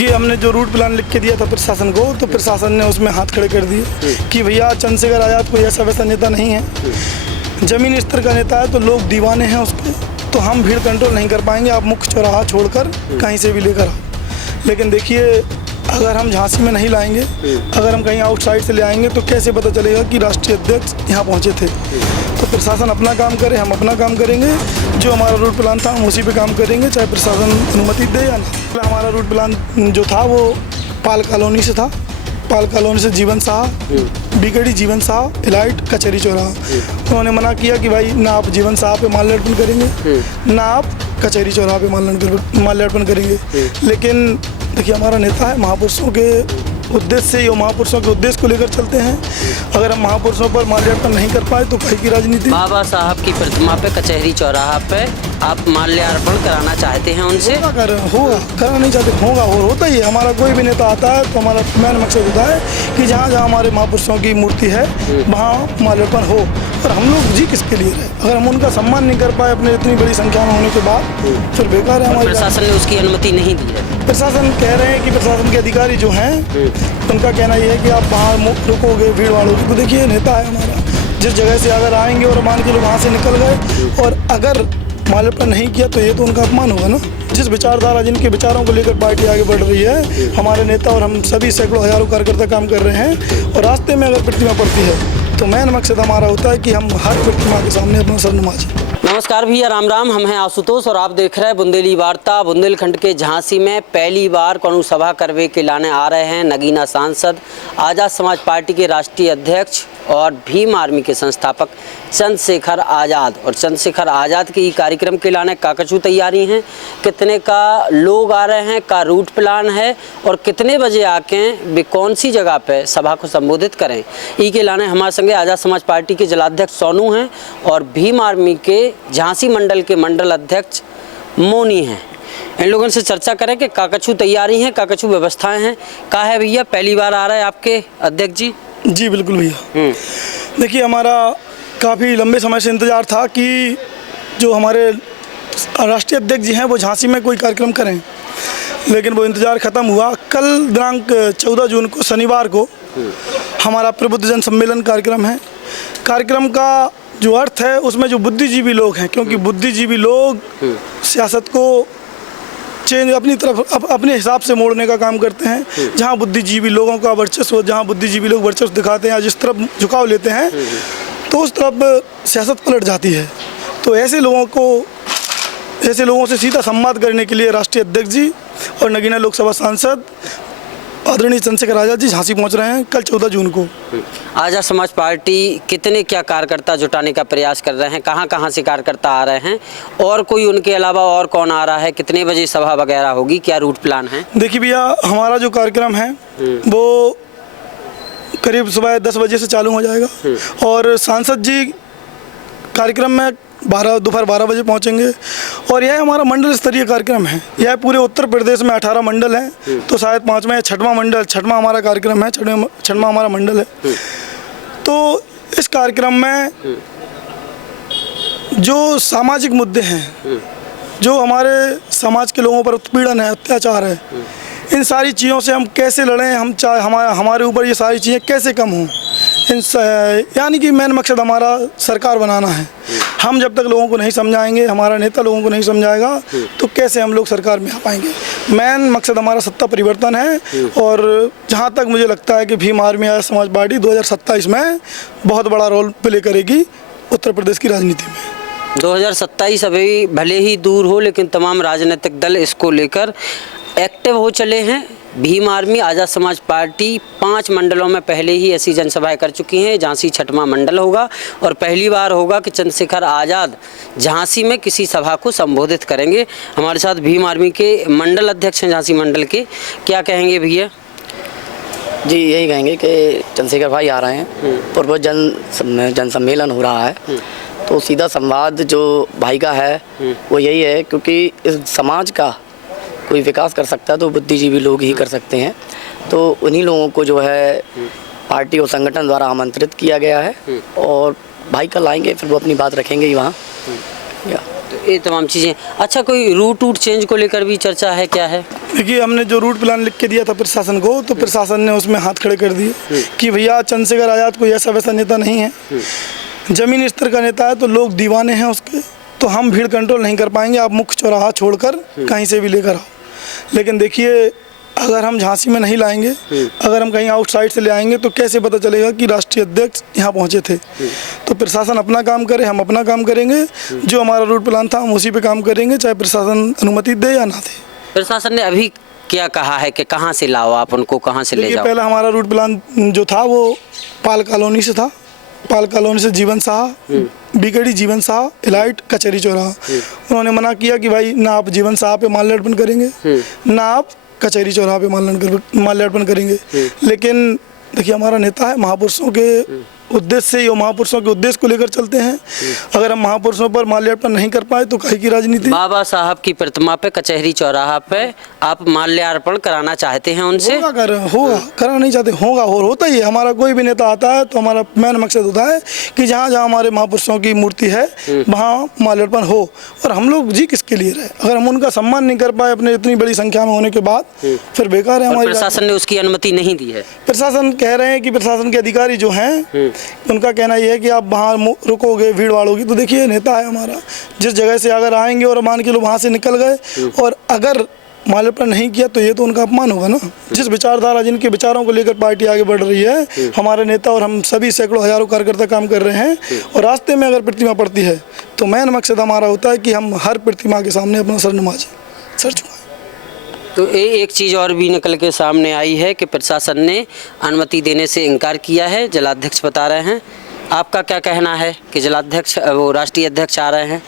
ये हमने जो रूट प्लान लिख के दिया था प्रशासन को, तो प्रशासन ने उसमें हाथ खड़े कर दिए कि भैया चंद्रशेखर आज़ाद कोई ऐसा वैसा नेता नहीं है, ज़मीनी स्तर का नेता है, तो लोग दीवाने हैं उसके, तो हम भीड़ कंट्रोल नहीं कर पाएंगे, आप मुख्य चौराहा छोड़कर कहीं से भी लेकर आओ। लेकिन देखिए, अगर हम झांसी में नहीं लाएंगे, अगर हम कहीं आउटसाइड से ले आएंगे, तो कैसे पता चलेगा कि राष्ट्रीय अध्यक्ष यहाँ पहुँचे थे। तो प्रशासन अपना काम करे, हम अपना काम करेंगे, जो हमारा रूट प्लान था हम उसी पे काम करेंगे, चाहे प्रशासन अनुमति दे या ना। हमारा रूट प्लान जो था वो पाल कॉलोनी से था, पाल कॉलोनी से जीवन शाह, बीकेडी जीवन शाह, इलाइट, कचहरी चौराहा। उन्होंने मना किया कि भाई ना आप जीवन शाह पे माल्यार्पण करेंगे, ना आप कचहरी चौराहा पे माल्यार्पण करेंगे। लेकिन देखिए, हमारा नेता है, महापुरुषों के उद्देश्य से, ये महापुरुषों के उद्देश्य को लेकर चलते हैं। अगर हम महापुरुषों पर माल्यार्पण नहीं कर पाए तो कहीं की राजनीति। बाबा साहब की प्रतिमा पे कचहरी चौराहा पे आप माल्यार्पण कराना चाहते हैं उनसे? होगा, कराना नहीं चाहते, होगा और होता ही है। हमारा कोई भी नेता आता है तो हमारा मेन मकसद होता है कि जहाँ जहाँ हमारे महापुरुषों की मूर्ति है वहाँ माल्यार्पण हो। और हम लोग जी किसके लिए रहे? अगर हम उनका सम्मान नहीं कर पाए अपने इतनी बड़ी संख्या में होने के बाद, फिर बेकार है हमारी। प्रशासन ने उसकी अनुमति नहीं दी है। प्रशासन कह रहे हैं कि प्रशासन के अधिकारी जो हैं उनका कहना ये है कि आप वहाँ रुकोगे भीड़ भाड़ होगी। तो देखिए, नेता है हमारा, जिस जगह से अगर आएंगे और मान के लोग वहाँ से निकल गए और अगर माल्यार्पण नहीं किया तो ये तो उनका अपमान होगा ना। जिस विचारधारा, जिनके विचारों को लेकर पार्टी आगे बढ़ रही है, हमारे नेता और हम सभी सैकड़ों हजारों कार्यकर्ता काम कर रहे हैं, और रास्ते में अगर प्रतिमा पड़ती है तो मेन मकसद हमारा होता है कि हम हर प्रतिमा के सामने अपना सर नमाजें। नमस्कार भैया, राम राम। हम हैं आशुतोष और आप देख रहे हैं बुंदेली वार्ता। बुंदेलखंड के झांसी में पहली बार कानून सभा करवे के लाने आ रहे हैं नगीना सांसद, आज़ाद समाज पार्टी के राष्ट्रीय अध्यक्ष और भीम आर्मी के संस्थापक चंद्रशेखर आज़ाद। और चंद्रशेखर आज़ाद के ये कार्यक्रम के लाने काकचू तैयारी हैं, कितने का लोग आ रहे हैं, का रूट प्लान है और कितने बजे आके वे कौन सी जगह पे सभा को संबोधित करें, ई के लाने हमारे संगे आज़ाद समाज पार्टी के जिलाध्यक्ष सोनू हैं और भीम आर्मी के झांसी मंडल के मंडल अध्यक्ष मोनी हैं। इन लोगों से चर्चा करें कि काकचू तैयारी हैं, काकचू व्यवस्थाएं हैं। का है भैया, पहली बार आ रहा है आपके अध्यक्ष जी? जी बिल्कुल भैया। देखिए, हमारा काफ़ी लंबे समय से इंतज़ार था कि जो हमारे राष्ट्रीय अध्यक्ष जी हैं वो झांसी में कोई कार्यक्रम करें, लेकिन वो इंतज़ार ख़त्म हुआ। कल दिनांक 14 जून को, शनिवार को, हमारा प्रबुद्ध जन सम्मेलन कार्यक्रम है। कार्यक्रम का जो अर्थ है उसमें जो बुद्धिजीवी लोग हैं, क्योंकि बुद्धिजीवी लोग सियासत को चेंज अपनी तरफ अपने हिसाब से मोड़ने का काम करते हैं। जहां बुद्धिजीवी लोगों का वर्चस्व, जहां बुद्धिजीवी लोग वर्चस्व दिखाते हैं या जिस तरफ झुकाव लेते हैं, तो उस तरफ सियासत पलट जाती है। तो ऐसे लोगों से सीधा संवाद करने के लिए राष्ट्रीय अध्यक्ष जी और नगीना लोकसभा सांसद आदरणीय चंद्रशेखर आज़ाद जी झांसी पहुंच रहे हैं कल 14 जून को। आज़ाद समाज पार्टी कितने क्या कार्यकर्ता जुटाने का प्रयास कर रहे हैं, कहां कहां से कार्यकर्ता आ रहे हैं और कोई उनके अलावा और कौन आ रहा है, कितने बजे सभा वगैरह होगी, क्या रूट प्लान है? देखिए भैया, हमारा जो कार्यक्रम है वो करीब सुबह 10 बजे से चालू हो जाएगा और सांसद जी कार्यक्रम में दोपहर 12 बजे पहुंचेंगे। और यह हमारा मंडल स्तरीय कार्यक्रम है। यह पूरे उत्तर प्रदेश में 18 मंडल हैं, तो शायद 5वां या 6वां हमारा कार्यक्रम है, 6वां हमारा मंडल है। तो इस कार्यक्रम में जो सामाजिक मुद्दे हैं, जो हमारे समाज के लोगों पर उत्पीड़न है, अत्याचार है, इन सारी चीज़ों से हम कैसे लड़ें, हम चाहे हमारे ऊपर ये सारी चीज़ें कैसे कम हों, यानी कि मेन मकसद हमारा सरकार बनाना है। हम जब तक लोगों को नहीं समझाएंगे, हमारा नेता लोगों को नहीं समझाएगा, तो कैसे हम लोग सरकार में आ पाएंगे। मेन मकसद हमारा सत्ता परिवर्तन है। और जहाँ तक मुझे लगता है कि भीम आर्मी आज़ाद समाज पार्टी 2027 में बहुत बड़ा रोल प्ले करेगी उत्तर प्रदेश की राजनीति में। 2027 अभी भले ही दूर हो, लेकिन तमाम राजनीतिक दल इसको लेकर एक्टिव हो चले हैं। भीम आर्मी आज़ाद समाज पार्टी 5 मंडलों में पहले ही ऐसी जनसभाएं कर चुकी हैं। झांसी 6वां मंडल होगा और पहली बार होगा कि चंद्रशेखर आज़ाद झांसी में किसी सभा को संबोधित करेंगे। हमारे साथ भीम आर्मी के मंडल अध्यक्ष हैं झांसी मंडल के, क्या कहेंगे भैया? जी यही कहेंगे कि चंद्रशेखर भाई आ रहे हैं, पूर्व जन सम्मेलन हो रहा है, तो सीधा संवाद जो भाई का है वो यही है, क्योंकि इस समाज का कोई विकास कर सकता है तो बुद्धिजीवी लोग ही कर सकते हैं। तो उन्हीं लोगों को जो है पार्टी और संगठन द्वारा आमंत्रित किया गया है और भाई कल आएंगे, फिर वो अपनी बात रखेंगे ही वहाँ। तो ये तमाम चीज़ें। अच्छा, कोई रूट चेंज को लेकर भी चर्चा है, क्या है? देखिए, हमने जो रूट प्लान लिख के दिया था प्रशासन को, तो प्रशासन ने उसमें हाथ खड़े कर दिए कि भैया चंद्रशेखर आज़ाद कोई ऐसा वैसा नेता नहीं है, जमीनी स्तर का नेता है, तो लोग दीवाने हैं उसके, तो हम भीड़ कंट्रोल नहीं कर पाएंगे, आप मुख्य चौराहा छोड़कर कहीं से भी लेकर आओ। लेकिन देखिए, अगर हम झांसी में नहीं लाएंगे, अगर हम कहीं आउटसाइड से ले आएंगे, तो कैसे पता चलेगा कि राष्ट्रीय अध्यक्ष यहाँ पहुँचे थे। तो प्रशासन अपना काम करे, हम अपना काम करेंगे, जो हमारा रूट प्लान था हम उसी पे काम करेंगे, चाहे प्रशासन अनुमति दे या ना दे। प्रशासन ने अभी क्या कहा है कि कहाँ से लाओ, आप उनको कहाँ से ले जाओ? पहले हमारा रूट प्लान जो था वो पाल कॉलोनी से था, पाल कॉलोनी से जीवन शाह, बीकेडी जीवन शाह, इलाइट, कचहरी चौराहा। उन्होंने मना किया कि भाई ना आप जीवन शाह पे माल्यार्पण करेंगे, ना आप कचहरी चौराहा पे माल्यार्पण करेंगे। लेकिन देखिए, हमारा नेता है, महापुरुषों के उद्देश्य से, ये महापुरुषों के उद्देश्य को लेकर चलते हैं। अगर हम महापुरुषों पर माल्यार्पण नहीं कर पाए तो काहे की राजनीति। बाबा साहब की प्रतिमा पे कचहरी चौराहा पे आप माल्यार्पण कराना चाहते हैं उनसे? होगा, कराना नहीं चाहते, होगा और होता ही है। हमारा कोई भी नेता आता है तो हमारा मेन मकसद होता है कि जहाँ जहाँ हमारे महापुरुषों की मूर्ति है वहाँ माल्यार्पण हो। और हम लोग जी किसके लिए रहे? अगर हम उनका सम्मान नहीं कर पाए अपने इतनी बड़ी संख्या में होने के बाद, फिर बेकार है हमारी। प्रशासन ने उसकी अनुमति नहीं दी है? प्रशासन कह रहे हैं कि प्रशासन के अधिकारी जो हैं उनका कहना ये है कि आप वहाँ रुकोगे, भीड़ भाड़ होगी। तो देखिए, नेता है हमारा, जिस जगह से अगर आएंगे और मान के लोग वहाँ से निकल गए और अगर माल्यार्पण नहीं किया तो ये तो उनका अपमान होगा ना। जिस विचारधारा, जिनके विचारों को लेकर पार्टी आगे बढ़ रही है, हमारे नेता और हम सभी सैकड़ों हजारों कार्यकर्ता काम कर रहे हैं, और रास्ते में अगर प्रतिमा पड़ती है तो मेन मकसद हमारा होता है कि हम हर प्रतिमा के सामने अपना सर नमाजें, सर झुकाएं। तो एक चीज़ और भी निकल के सामने आई है कि प्रशासन ने अनुमति देने से इनकार किया है, जिलाध्यक्ष बता रहे हैं। आपका क्या कहना है कि जिलाध्यक्ष, वो राष्ट्रीय अध्यक्ष आ रहे हैं,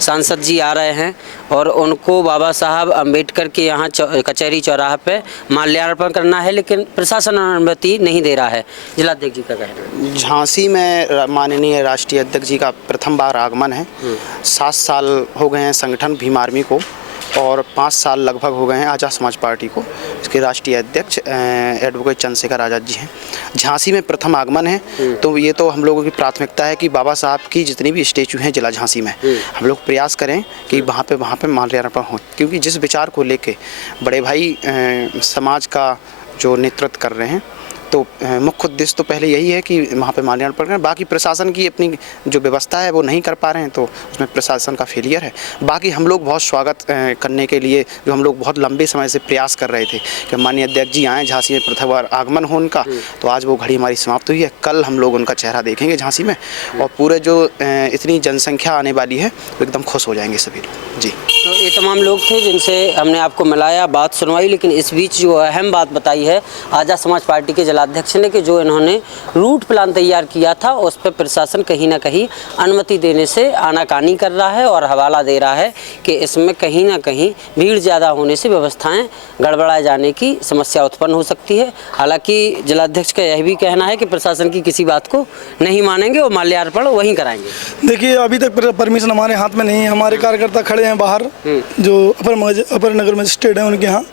सांसद जी आ रहे हैं और उनको बाबा साहब अम्बेडकर के यहाँ कचहरी चौराहा पे माल्यार्पण करना है, लेकिन प्रशासन अनुमति नहीं दे रहा है, जिलाध्यक्ष जी का कहना है? झांसी में माननीय राष्ट्रीय अध्यक्ष जी का प्रथम बार आगमन है। 7 साल हो गए हैं संगठन भीम आर्मी को, और 5 साल लगभग हो गए हैं आज़ाद समाज पार्टी को। इसके राष्ट्रीय अध्यक्ष एडवोकेट चंद्रशेखर आज़ाद जी हैं। झांसी में प्रथम आगमन है, तो ये तो हम लोगों की प्राथमिकता है कि बाबा साहब की जितनी भी स्टैचू हैं जिला झांसी में, हम लोग प्रयास करें कि वहाँ पे माल्यार्पण हो, क्योंकि जिस विचार को लेके बड़े भाई समाज का जो नेतृत्व कर रहे हैं, तो मुख्य उद्देश्य तो पहले यही है कि वहाँ पे माल्यार्पण करें। बाकी प्रशासन की अपनी जो व्यवस्था है वो नहीं कर पा रहे हैं, तो उसमें प्रशासन का फेलियर है। बाकी हम लोग बहुत स्वागत करने के लिए, जो हम लोग बहुत लंबे समय से प्रयास कर रहे थे कि माननीय अध्यक्ष जी आएँ, झांसी में प्रथम बार आगमन हो उनका, तो आज वो घड़ी हमारी समाप्त हुई है। कल हम लोग उनका चेहरा देखेंगे झांसी में, और पूरे जो इतनी जनसंख्या आने वाली है वो एकदम खुश हो जाएंगे सभी लोग जी। तो ये तमाम लोग थे जिनसे हमने आपको मिलाया, बात सुनवाई, लेकिन इस बीच जो अहम बात बताई है आज़ाद समाज पार्टी के जिलाध्यक्ष ने कि जो इन्होंने रूट प्लान तैयार किया था उस पर प्रशासन कहीं ना कहीं अनुमति देने से आनाकानी कर रहा है और हवाला दे रहा है कि इसमें कहीं ना कहीं भीड़ ज़्यादा होने से व्यवस्थाएं गड़बड़ाए जाने की समस्या उत्पन्न हो सकती है। हालांकि जिलाध्यक्ष का यह भी कहना है कि प्रशासन की किसी बात को नहीं मानेंगे और माल्यार्पण वहीं कराएंगे। देखिए, अभी तक परमिशन हमारे हाथ में नहीं है। हमारे कार्यकर्ता खड़े हैं बाहर, जो अपर नगर मजिस्ट्रेट हैं उनके यहाँ।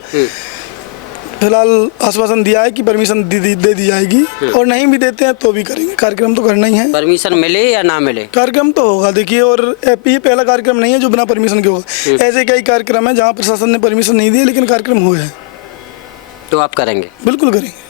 फिलहाल आश्वासन दिया है कि परमिशन दे दी जाएगी, और नहीं भी देते हैं तो भी करेंगे। कार्यक्रम तो करना ही है, परमिशन मिले या ना मिले कार्यक्रम तो होगा। देखिए, और ये पहला कार्यक्रम नहीं है जो बिना परमिशन के होगा। ऐसे कई कार्यक्रम है जहाँ प्रशासन ने परमिशन नहीं दी लेकिन कार्यक्रम हुए हैं। तो आप करेंगे? बिल्कुल करेंगे।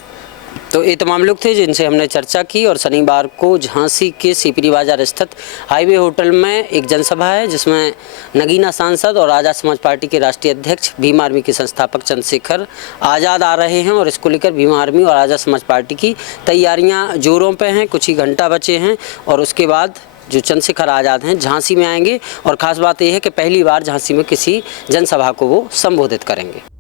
तो ये तमाम लोग थे जिनसे हमने चर्चा की, और शनिवार को झांसी के सीपरी बाजार स्थित हाईवे होटल में एक जनसभा है जिसमें नगीना सांसद और आज़ाद समाज पार्टी के राष्ट्रीय अध्यक्ष भीम आर्मी के संस्थापक चंद्रशेखर आज़ाद आ रहे हैं, और इसको लेकर भीम आर्मी और आज़ाद समाज पार्टी की तैयारियां जोरों पे हैं। कुछ ही घंटा बचे हैं और उसके बाद जो चंद्रशेखर आज़ाद हैं झांसी में आएंगे, और ख़ास बात यह है कि पहली बार झांसी में किसी जनसभा को वो संबोधित करेंगे।